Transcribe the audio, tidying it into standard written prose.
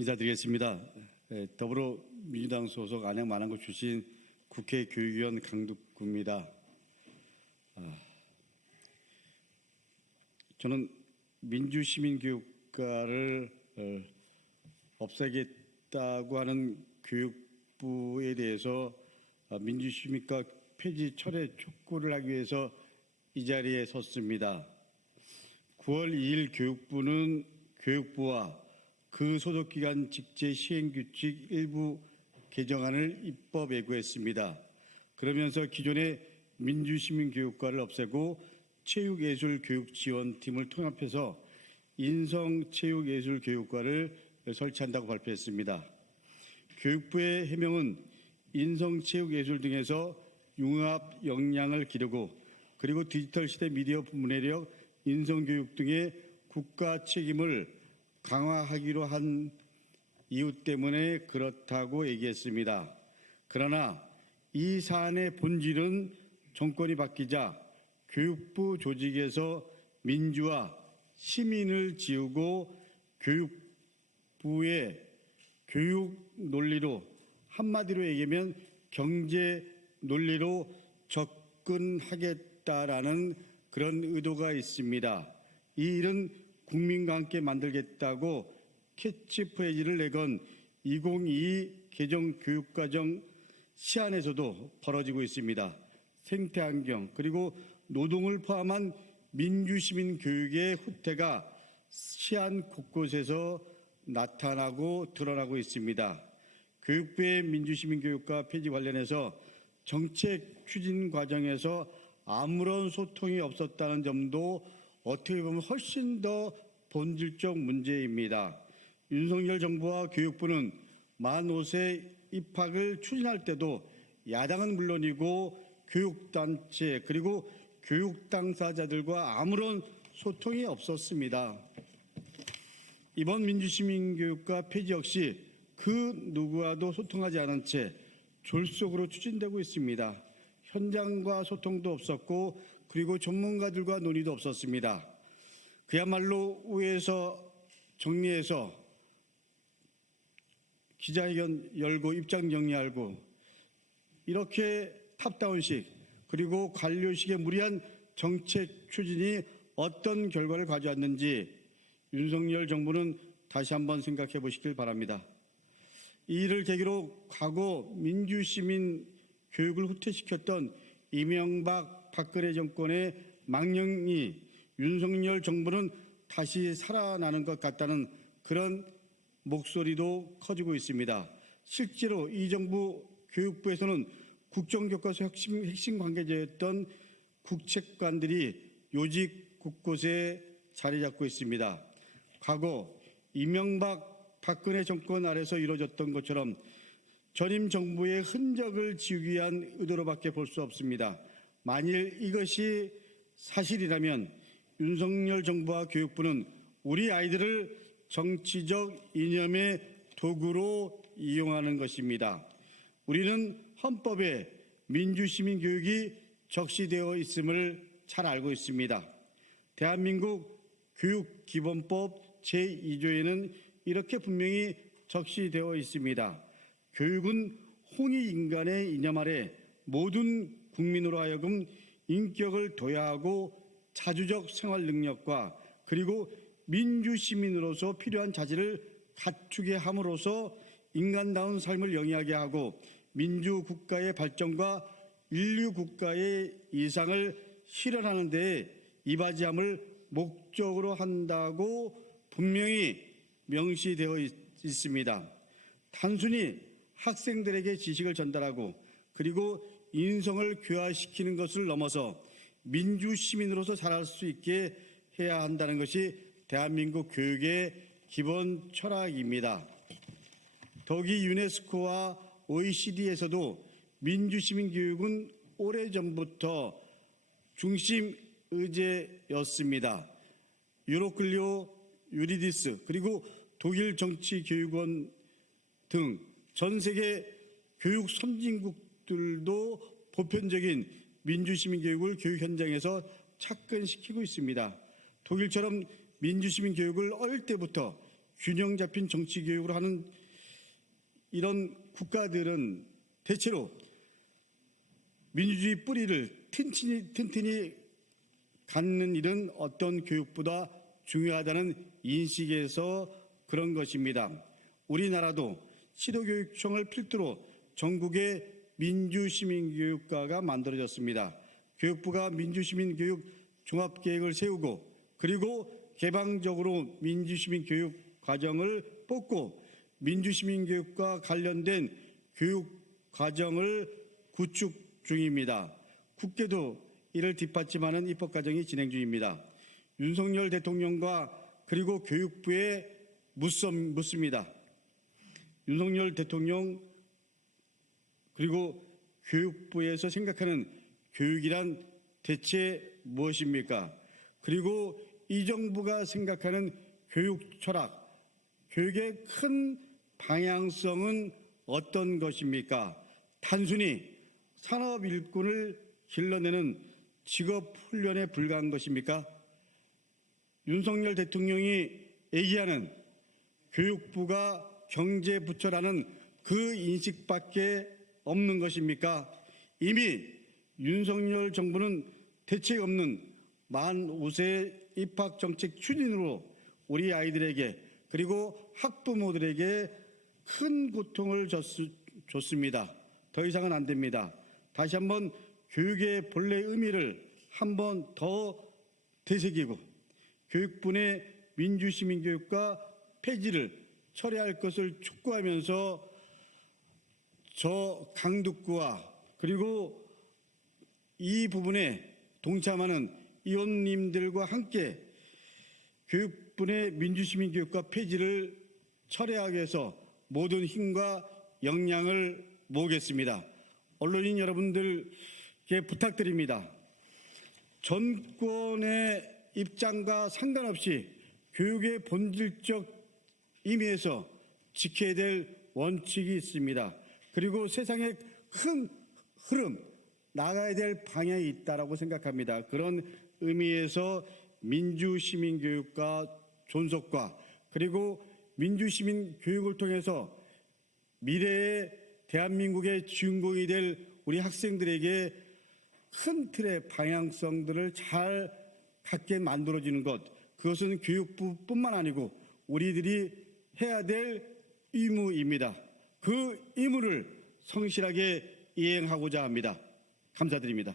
인사드리겠습니다. 더불어민주당 소속 안양 마남구 출신 국회 교육위원 강덕구입니다. 저는 민주시민교육과를 없애겠다고 하는 교육부에 대해서 민주시민과 폐지 철회 촉구를 하기 위해서 이 자리에 섰습니다. 9월 2일 교육부와 그 소속기관 직제 시행규칙 일부 개정안을 입법 예고했습니다. 그러면서 기존의 민주시민교육과를 없애고 체육예술교육지원팀을 통합해서 인성체육예술교육과를 설치한다고 발표했습니다. 교육부의 해명은 인성체육예술 등에서 융합 역량을 기르고 그리고 디지털 시대 미디어 문해력, 인성교육 등의 국가 책임을 강화하기로 한 이유 때문에 그렇다고 얘기했습니다. 그러나 이 사안의 본질은 정권이 바뀌자 교육부 조직에서 민주화, 시민을 지우고 교육부의 교육 논리로, 한마디로 얘기하면 경제 논리로 접근하겠다라는 그런 의도가 있습니다. 이 일은 국민과 함께 만들겠다고 캐치프레이즈를 내건 2022 개정 교육과정 시안에서도 벌어지고 있습니다. 생태환경 그리고 노동을 포함한 민주시민 교육의 후퇴가 시안 곳곳에서 나타나고 드러나고 있습니다. 교육부의 민주시민교육과 폐지 관련해서 정책 추진 과정에서 아무런 소통이 없었다는 점도 어떻게 보면 훨씬 더 본질적 문제입니다. 윤석열 정부와 교육부는 만 5세 입학을 추진할 때도 야당은 물론이고 교육단체 그리고 교육 당사자들과 아무런 소통이 없었습니다. 이번 민주시민교육과 폐지 역시 그 누구와도 소통하지 않은 채 졸속으로 추진되고 있습니다. 현장과 소통도 없었고 그리고 전문가들과 논의도 없었습니다. 그야말로 위에서 정리해서 기자회견 열고 입장 정리하고 이렇게 탑다운식 그리고 관료식의 무리한 정책 추진이 어떤 결과를 가져왔는지 윤석열 정부는 다시 한번 생각해 보시길 바랍니다. 이 일을 계기로 과거 민주시민 교육을 후퇴시켰던 이명박 박근혜 정권의 망령이 윤석열 정부는 다시 살아나는 것 같다는 그런 목소리도 커지고 있습니다. 실제로 이 정부 교육부에서는 국정교과서 핵심 관계자였던 국책관들이 요직 곳곳에 자리 잡고 있습니다. 과거 이명박 박근혜 정권 아래서 이루어졌던 것처럼 전임 정부의 흔적을 지우기 위한 의도로밖에 볼 수 없습니다. 만일 이것이 사실이라면 윤석열 정부와 교육부는 우리 아이들을 정치적 이념의 도구로 이용하는 것입니다. 우리는 헌법에 민주시민교육이 적시되어 있음을 잘 알고 있습니다. 대한민국 교육기본법 제2조에는 이렇게 분명히 적시되어 있습니다. 교육은 홍익인간의 이념 아래 모든 국민으로 하여금 인격을 도야하고 자주적 생활 능력과 그리고 민주시민으로서 필요한 자질을 갖추게 함으로써 인간다운 삶을 영위하게 하고 민주국가의 발전과 인류국가의 이상을 실현하는 데에 이바지함을 목적으로 한다고 분명히 명시되어 있습니다. 단순히 학생들에게 지식을 전달하고 그리고 인성을 교화시키는 것을 넘어서 민주시민으로서 자랄 수 있게 해야 한다는 것이 대한민국 교육의 기본 철학입니다. 더욱이 유네스코와 OECD에서도 민주시민교육은 오래전부터 중심 의제였습니다. 유로클리오, 유리디스 그리고 독일 정치교육원 등 전 세계 교육 선진국들도 보편적인 민주시민교육을 교육 현장에서 착근시키고 있습니다. 독일처럼 민주시민교육을 어릴 때부터 균형 잡힌 정치 교육을 하는 이런 국가들은 대체로 민주주의 뿌리를 튼튼히 갖는 일은 어떤 교육보다 중요하다는 인식에서 그런 것입니다. 우리나라도 시도교육청을 필두로 전국의 민주시민교육과가 만들어졌습니다. 교육부가 민주시민교육 종합계획을 세우고 그리고 개방적으로 민주시민교육 과정을 뽑고 민주시민교육과 관련된 교육과정을 구축 중입니다. 국회도 이를 뒷받침하는 입법 과정이 진행 중입니다. 윤석열 대통령과 그리고 교육부에 묻습니다. 윤석열 대통령 그리고 교육부에서 생각하는 교육이란 대체 무엇입니까? 그리고 이 정부가 생각하는 교육 철학, 교육의 큰 방향성은 어떤 것입니까? 단순히 산업 일꾼을 길러내는 직업 훈련에 불과한 것입니까? 윤석열 대통령이 얘기하는 교육부가 경제부처라는 그 인식밖에 없는 것입니까? 이미 윤석열 정부는 대책 없는 만 5세 입학정책 추진으로 우리 아이들에게 그리고 학부모들에게 큰 고통을 줬습니다. 더 이상은 안 됩니다. 다시 한번 교육의 본래 의미를 한번 더 되새기고 교육부의 민주시민교육과 폐지를 철회할 것을 촉구하면서 저 강북구와 그리고 이 부분에 동참하는 의원님들과 함께 교육부의 민주시민교육과 폐지를 철회하기 위해서 모든 힘과 역량을 모으겠습니다. 언론인 여러분들께 부탁드립니다. 정권의 입장과 상관없이 교육의 본질적 의미에서 지켜야 될 원칙이 있습니다. 그리고 세상의 큰 흐름, 나가야 될 방향이 있다고 생각합니다. 그런 의미에서 민주시민교육과 존속과 그리고 민주시민교육을 통해서 미래의 대한민국의 주인공이 될 우리 학생들에게 큰 틀의 방향성들을 잘 갖게 만들어지는 것, 그것은 교육부뿐만 아니고 우리들이 해야 될 의무입니다. 그 의무를 성실하게 이행하고자 합니다. 감사드립니다.